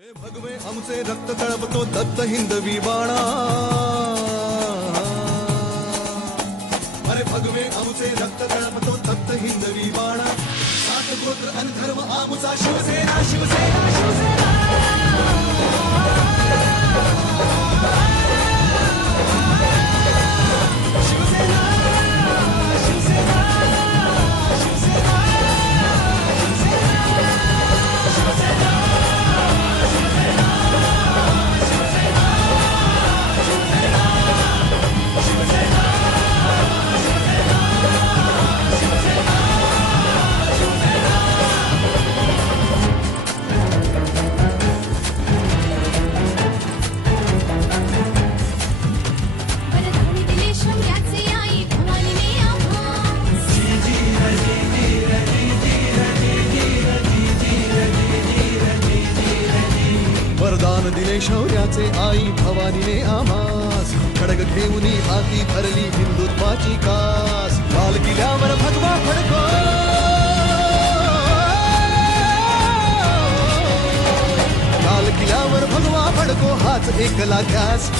हे भगवे आमचे रक्त तळपतो दत्त हिंदवी बाणा. अरे भगवे आमचे रक्त तळपतो दत्त हिंदवी बाणा. सात गोत्र अन धर्म आमचा शिवसेना शिवसेना शिवसेना. वरदान दिले शौर्याचे आई भवानीने आम्हास. खडग घेऊनी हाती धरली हिंदुत्वाची कास. लाल किल्ल्यावर भगवा फडको, लाल किल्ल्यावर भगवा फडको हाच एकला ध्यास.